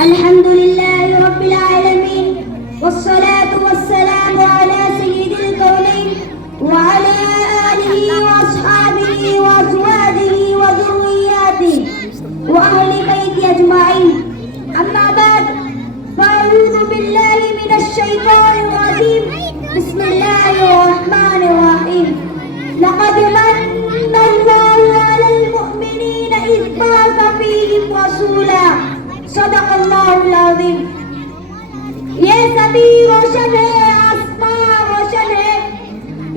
الحمد لله رب العالمين والصلاة والسلام على سيد الكونين وعلى آله وأصحابه وأزواجه وذرياته وأهل بيته أجمعين. أما بعد فأعوذ بالله من الشيطان الرجيم. بسم الله الرحمن الرحيم. لقد من الله على المؤمنين إذ بعث فيهم رسولا. صدق اللہ العظیم. یہ زمین روشن ہے آسمان روشن ہے،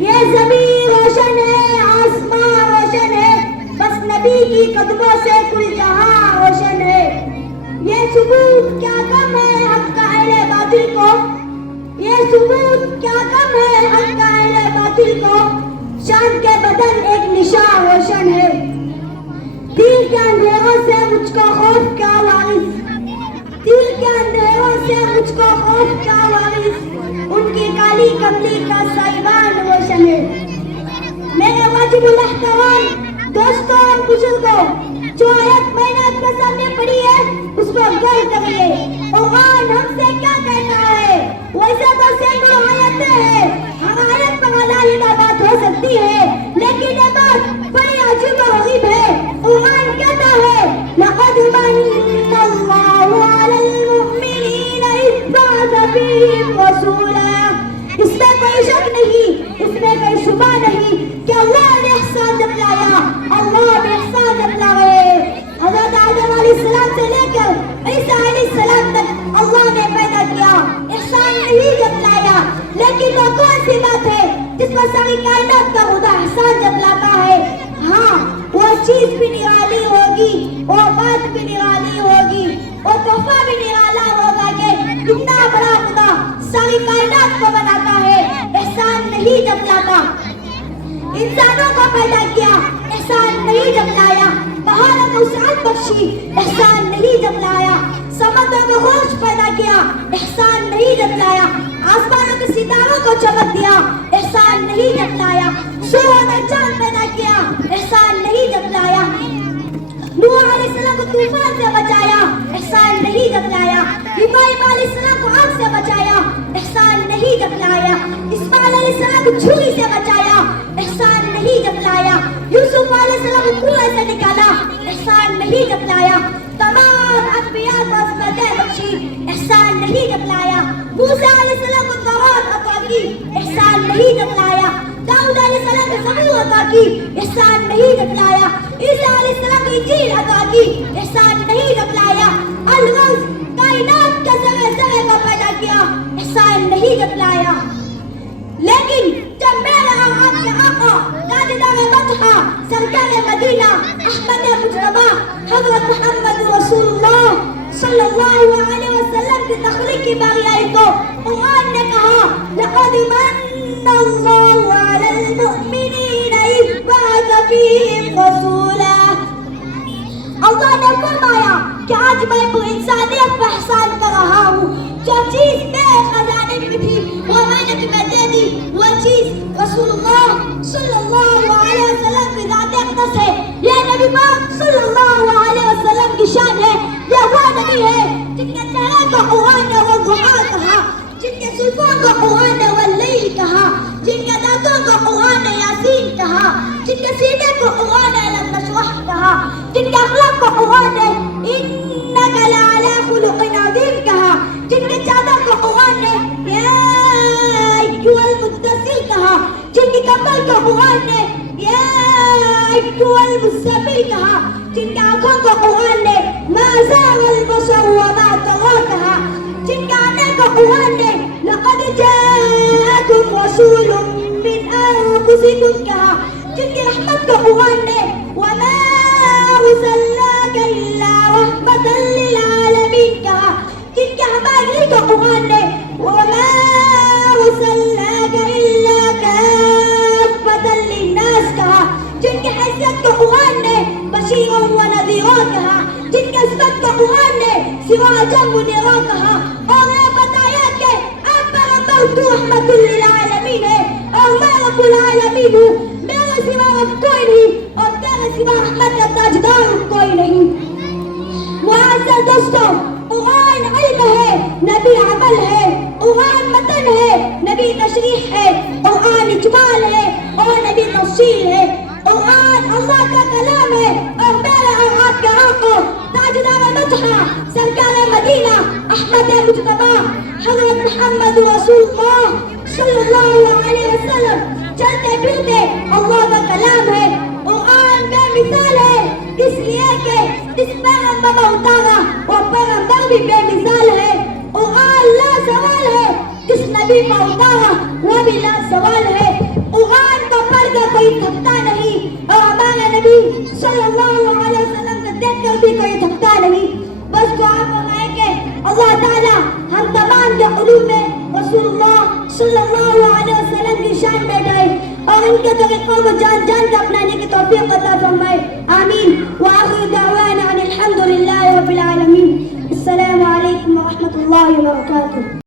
یہ زمین روشن ہے آسمان روشن ہے، بس نبی کی قدموں سے کل جہاں روشن ہے. یہ ثبوت کیا کم ہے حق کا اہل باطل کو، یہ ثبوت کیا کم ہے حق کا اہل باطل کو، شان کے بدن ایک نشان روشن ہے. دل کے اندھیروں سے مجھ کو خوف کیا وارث، دل کے اندھیروں سے مجھ کو خوف کیا وارث، ان کی کالی کملی کا سائبان روشن ہے. میرے واجب الاحترام دوستوں اور بزرگوں، جو آیت میں نے آپ کے سامنے پڑھی ہے اس کو غور کریے. قرآن ہم سے کیا کہتا ہے؟ ویسے تو سینکڑوں آیتیں ہیں، ہر آیت پر علیحدہ بات ہو سکتی ہے، لیکن یہ بات بڑی عجیب و غریب ہے. قرآن کہتا ہے لقد من اللہ علی المؤمنین اذ بعث فیہم رسولا. اس میں کوئی شک نہیں، اس میں کوئی شبہ نہیں کہ اللہ نے احسان جتلایا، اللہ نے احسان جتلائے. حضرت آدم علیہ السلام سے لے کر عیسیٰ علیہ السلام تک اللہ نے پیدا کیا، احسان نہیں جتلایا. لیکن وہ کون سی بات ہے جس پر ساری کائنات کا خدا احسان جتلاتا ہے؟ ہاں، وہ چیز بھی نرالی ہوگی، وہ بات بھی نرالی ہوگی، وہ تحفہ بھی نرالا ہوگا کہ کتنا بڑا خدا ساری کائنات کو بناتا ہے، احسان نہیں جتلاتا. انسانوں کو پیدا کیا، احسان نہیں جتلایا. پہاڑوں کو وسعت بخشی، احسان نہیں جتلایا. سمندر کو ہوش پیدا کیا، احسان نہیں جتلایا. آسمانوں کے ستاروں کو چمک دیا، احسان نہیں جتلایا. سورج اور چاند پیدا کیا، احسان نہیں جتلایا. نوح علیہ السلام کو طوفان سے بچایا، احسان نہیں جتلایا. ابراہیم علیہ السلام کو آگ سے بچایا، احسان نہیں جتلایا. اسماعیل علیہ السلام کو چھری سے بچایا، احسان نہیں جتلایا. یوسف علیہ السلام کو کنویں سے نکالا، احسان نہیں جتلایا. تمام انبیاء کو عصمتیں بخشی، احسان نہیں جتلایا. موسیٰ علیہ السلام کو تورات عطا کی، احسان نہیں جتلایا. داؤد علیہ السلام کو زبور عطا کی، احسان نہیں جتلایا. عیسیٰ علیہ السلام کو انجیل عطا کی، احسان نہیں جتلایا. الغرض کائنات کے ذرے ذرے کو پیدا کیا، احسان نہیں جتلایا. لیکن جب میرے اور آپ کے آقا تاجدار مدحہ سرکار مدینہ احمد مجتبی حضرت محمد رسول اللہ صلی اللہ علیہ وسلم کی تخلیق کی باری آئی تو قرآن نے کہا لقد من اللہ علی المؤمنین اذ بعث فیہم رسولا. اللہ نے فرمایا کہ آج میں پر انسانیت پر احسان کر رہا ہوں. جو چیز میرے خزانے میں تھی وہ میں نے تمہیں دے دی. وہ چیز رسول اللہ صلی اللہ علیہ وسلم کی ذات اقدس ہے. یہ نبی پاک صلی اللہ علیہ وسلم کی شان ہے. یہ وہ نبی ہے جن کے چہرے کو قرآن نے والضحیٰ کہا، جن کے زلفوں کو قرآن نے واللیل کہا، جن کے دانتوں کو قرآن نے یاسین کہا، جن کے سینے کو قرآن نے لم نشرح کہا، جن کے اخلاق کو قرآن نے انک لعلی خلق عظیم کہا، جن کے چادر کو قرآن نے یا ایھا المدثر کہا، جن کی کمبل کو قرآن نے یا ایھا المزمل کہا، جن کے آنکھوں کو قرآن نے ما زاغ البصر وما طغى کہا، جن کے آنے کو قرآن نے لقد جاءکم رسول من انفسکم کہا، جن کی رحمت کو قرآن نے وما ارسلناک الا رحمۃ للعالمین کہا، جن کے ہماری کو قرآن نے وما ارسلناک الا کافۃ للناس کہا، جن کی حیثیت کو قرآن نے بشیر و نذیر کہا، جن کے عصمت کو قرآن نے سراجا منیرا کہا. اور یہ بتایا کہ آپ پیغمبر تو رحمت للعالمین ہے اور میں رب العالمین ہوں. میرے سوا اب کوئی نہیں اور تیرے سوا احمد کا تاجدار کوئی نہیں. معزز دوستوں، قرآن نبی عمل ہے، قرآن متن ہے، نبی تشریح ہے، قرآن اجمال ہے اور نبی تفصیل ہے۔ قرآن اللہ کا کلام ہے اور میرے اور آپ کے آقا تاجدار مدحہ سرکار مدینہ احمد مجتبی حضرت محمد رسول اللہ صلی اللہ علیہ وسلم چلتے پھرتے اللہ کا کلام ہے۔ قرآن بے مثال ہے اس لیے کہ اس پیغمبر اتارا وہ پیغمبر بھی بے مثال ہے۔ قرآن لا زوال ہے، جس نبی کا اتارا وہ بھی لا زوال ہے۔ قرآن کو پڑھ کر کوئی تھکتا نہیں اور ہمارے نبی صلی اللہ علیہ وسلم کو دیکھ کر بھی کوئی تھکتا نہیں۔ بس دعا فرمائیں کہ اللہ تعالیٰ ہم تمام کے علوم میں رسول اللہ صلی اللہ علیہ وسلم کی شان بیٹھائے اور ان کے طریقوں کو جان جان کر اپنانے کی توفیق عطا فرمائے، آمین۔ وآخر دعوانا ان الحمد للہ رب العالمین۔ السلام علیکم ورحمۃ اللہ وبرکاتہ۔